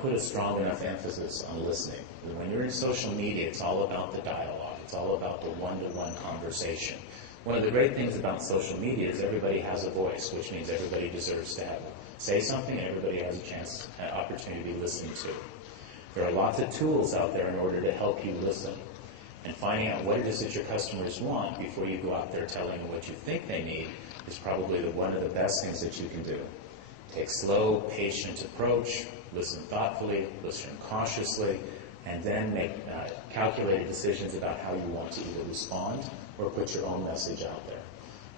put a strong enough emphasis on listening. When you're in social media, it's all about the dialogue. It's all about the one-to-one conversation. One of the great things about social media is everybody has a voice, which means everybody deserves to say something, and everybody has a chance, an opportunity to be listened to. There are lots of tools out there in order to help you listen. And finding out what it is that your customers want before you go out there telling them what you think they need is probably one of the best things that you can do. Take slow, patient approach, listen thoughtfully, listen cautiously, and then make calculated decisions about how you want to either respond or put your own message out there.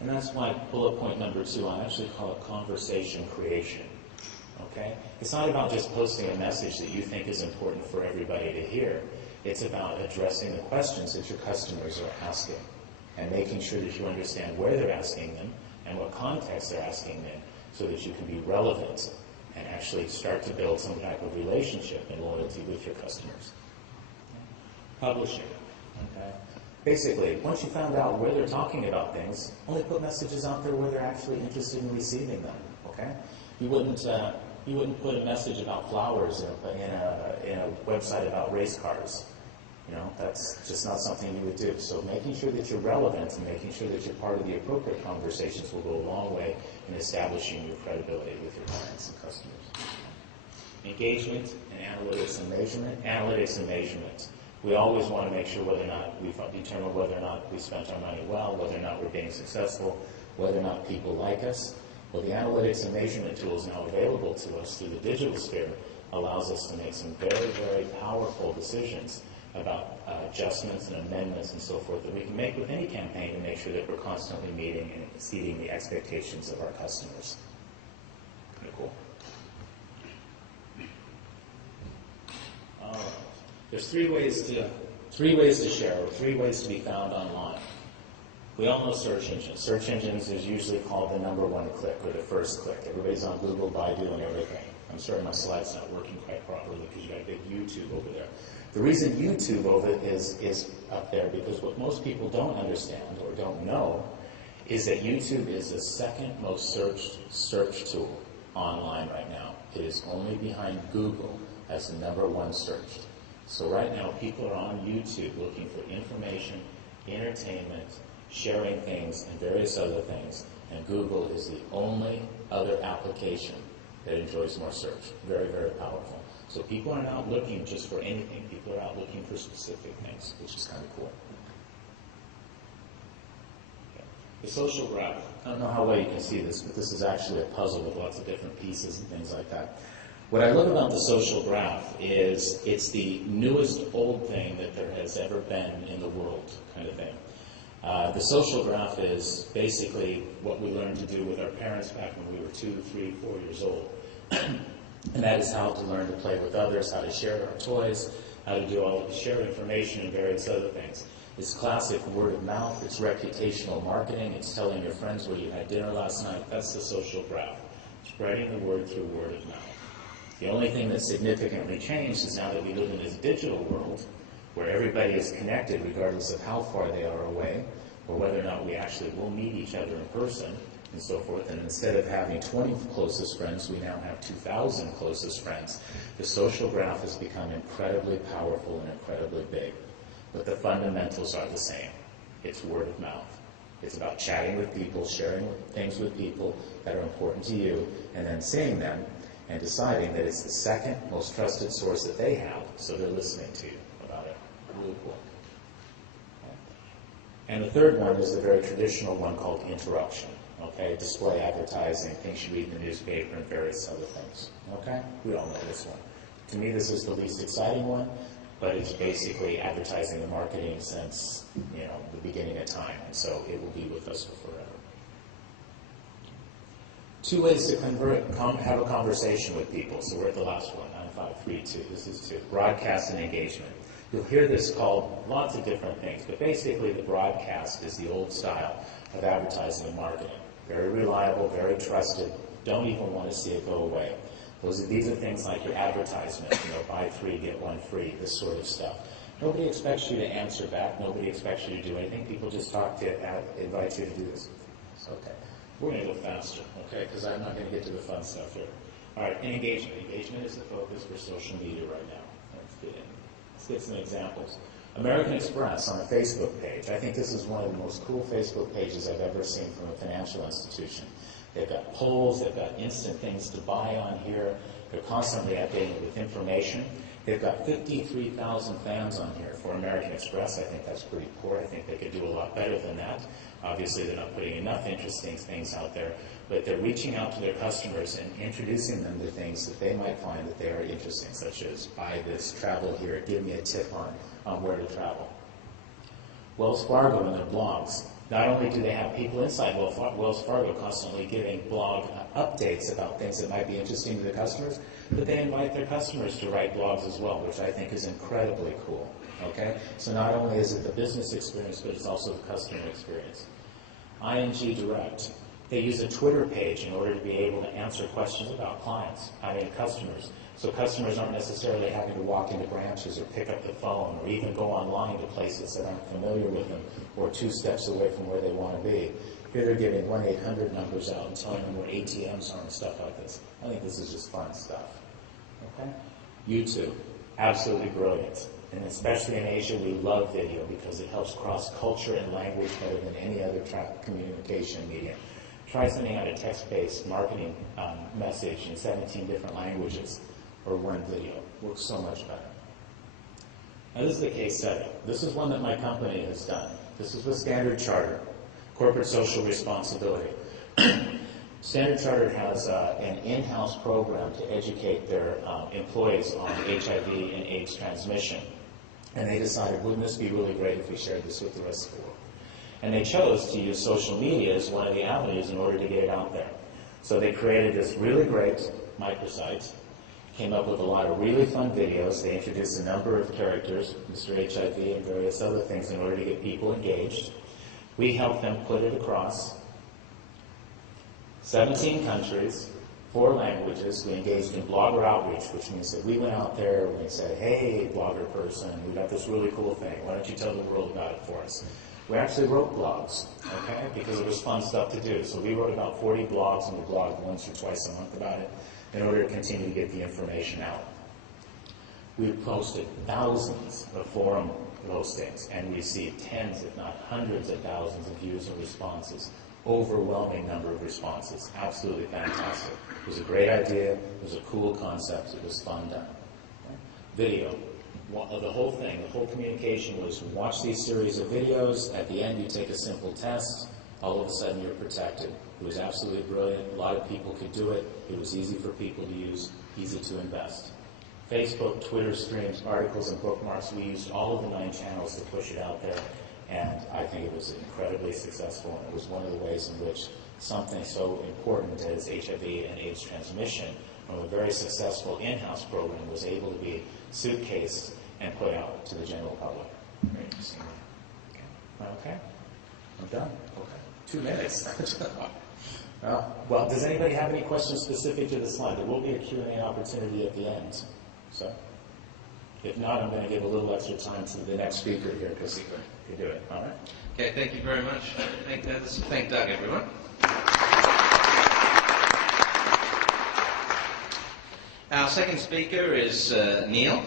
And that's why bullet point number 2, I actually call it conversation creation. Okay? It's not about just posting a message that you think is important for everybody to hear. It's about addressing the questions that your customers are asking and making sure that you understand where they're asking them and what context they're asking them so that you can be relevant and actually start to build some type of relationship and loyalty with your customers. Publishing. Okay? Basically, once you found out where they're talking about things, only put messages out there where they're actually interested in receiving them. Okay? You wouldn't put a message about flowers in a website about race cars. You know, that's just not something you would do. So making sure that you're relevant and making sure that you're part of the appropriate conversations will go a long way in establishing your credibility with your clients and customers. Engagement and analytics and measurement. Analytics and measurement. We always want to make sure whether or not we determine whether or not we spent our money well, whether or not we're being successful, whether or not people like us. Well, the analytics and measurement tools now available to us through the digital sphere allows us to make some very, very powerful decisions about adjustments and amendments and so forth that we can make with any campaign to make sure that we're constantly meeting and exceeding the expectations of our customers. Kind of cool. There's three ways to share, or 3 ways to be found online. We all know search engines. Search engines is usually called the number 1 click or the first click. Everybody's on Google, Baidu, and everything. I'm sorry my slide's not working quite properly because you got a big YouTube over there. The reason YouTube is up there because what most people don't understand or don't know is that YouTube is the second most searched search tool online right now. It is only behind Google as the number 1 searched. So right now people are on YouTube looking for information, entertainment, sharing things, and various other things, and Google is the only other application that enjoys more search. Very, very powerful. So people are not looking just for anything. People are out looking for specific things, which is kind of cool. Okay. The social graph. I don't know how well you can see this, but this is actually a puzzle with lots of different pieces and things like that. What I love about the social graph is it's the newest old thing that there has ever been in the world kind of thing. The social graph is basically what we learned to do with our parents back when we were 2, 3, 4 years old. And that is how to learn to play with others, how to share our toys, how to do all of share information and various other things. It's classic word of mouth, it's reputational marketing, it's telling your friends where you had dinner last night. That's the social graph. Spreading the word through word of mouth. The only thing that's significantly changed is now that we live in this digital world where everybody is connected regardless of how far they are away or whether or not we actually will meet each other in person and so forth. And instead of having 20 closest friends, we now have 2,000 closest friends. The social graph has become incredibly powerful and incredibly big. But the fundamentals are the same. It's word of mouth. It's about chatting with people, sharing things with people that are important to you, and then seeing them and deciding that it's the second most trusted source that they have, so they're listening to you about it. Really cool. Okay. And the third one is the very traditional one called interruption. Okay, display advertising, things you read in the newspaper, and various other things. Okay, we all know this one. To me, this is the least exciting one, but it's basically advertising and marketing since the beginning of time, and so it will be with us for forever. 2 ways to have a conversation with people. So we're at the last one, 9, 5, 3, 2. This is 2. Broadcast and engagement. You'll hear this called lots of different things, but basically the broadcast is the old style of advertising and marketing. Very reliable, very trusted. Don't even want to see it go away. These are things like your advertisement, buy 3, get 1 free, this sort of stuff. Nobody expects you to answer back. Nobody expects you to do anything. People just invite you to do this. Okay. We're going to go faster, okay, because I'm not going to get to the fun stuff here. All right, and engagement. Engagement is the focus for social media right now. Let's get some examples. American Express on a Facebook page. I think this is one of the most cool Facebook pages I've ever seen from a financial institution. They've got polls, they've got instant things to buy on here. They're constantly updating it with information. They've got 53,000 fans on here for American Express. I think that's pretty poor. I think they could do a lot better than that. Obviously, they're not putting enough interesting things out there, but they're reaching out to their customers and introducing them to things that they might find that they are interesting, such as buy this, travel here, give me a tip on where to travel. Wells Fargo and their blogs. Not only do they have people inside Wells Fargo constantly giving blog updates about things that might be interesting to the customers, but they invite their customers to write blogs as well, which I think is incredibly cool. Okay? So not only is it the business experience, but it's also the customer experience. ING Direct. They use a Twitter page in order to be able to answer questions about customers. So customers aren't necessarily having to walk into branches or pick up the phone or even go online to places that aren't familiar with them or 2 steps away from where they want to be. Here they're giving 1-800 numbers out and telling them where ATMs are and stuff like this. I think this is just fun stuff. Okay? YouTube. Absolutely brilliant. And especially in Asia, we love video because it helps cross culture and language better than any other communication medium. Try sending out a text-based marketing message in 17 different languages or one video. Works so much better. Now this is a case study. This is one that my company has done. This is with Standard Chartered, corporate social responsibility. Standard Chartered has an in-house program to educate their employees on HIV and AIDS transmission. And they decided, wouldn't this be really great if we shared this with the rest of the world? And they chose to use social media as one of the avenues in order to get it out there. So they created this really great microsite, came up with a lot of really fun videos. They introduced a number of characters, Mr. HIV and various other things, in order to get people engaged. We helped them put it across 17 countries, 4 languages. We engaged in blogger outreach, which means that we went out there and we said, hey, blogger person, we got this really cool thing. Why don't you tell the world about it for us? We actually wrote blogs, okay, because it was fun stuff to do. So we wrote about 40 blogs, and we blogged once or twice a month about it in order to continue to get the information out. We posted thousands of forum postings and received tens, if not hundreds of thousands of views and responses. Overwhelming number of responses. Absolutely fantastic. It was a great idea. It was a cool concept. It was fun done. Video. The whole thing, the whole communication was watch these series of videos. At the end, you take a simple test. All of a sudden, you're protected. It was absolutely brilliant. A lot of people could do it. It was easy for people to use, easy to invest. Facebook, Twitter streams, articles, and bookmarks. We used all of the 9 channels to push it out there. And I think it was incredibly successful, and it was one of the ways in which something so important as HIV and AIDS transmission from a very successful in-house program was able to be suitcased and put out to the general public. Very interesting. Okay. I'm done. Okay. 2 minutes. Well, does anybody have any questions specific to the slide? There will be a Q&A opportunity at the end. So, if not, I'm going to give a little extra time to the next speaker here because he can do it. All right? Okay, thank you very much. Thank Doug, everyone. Our second speaker is Neil.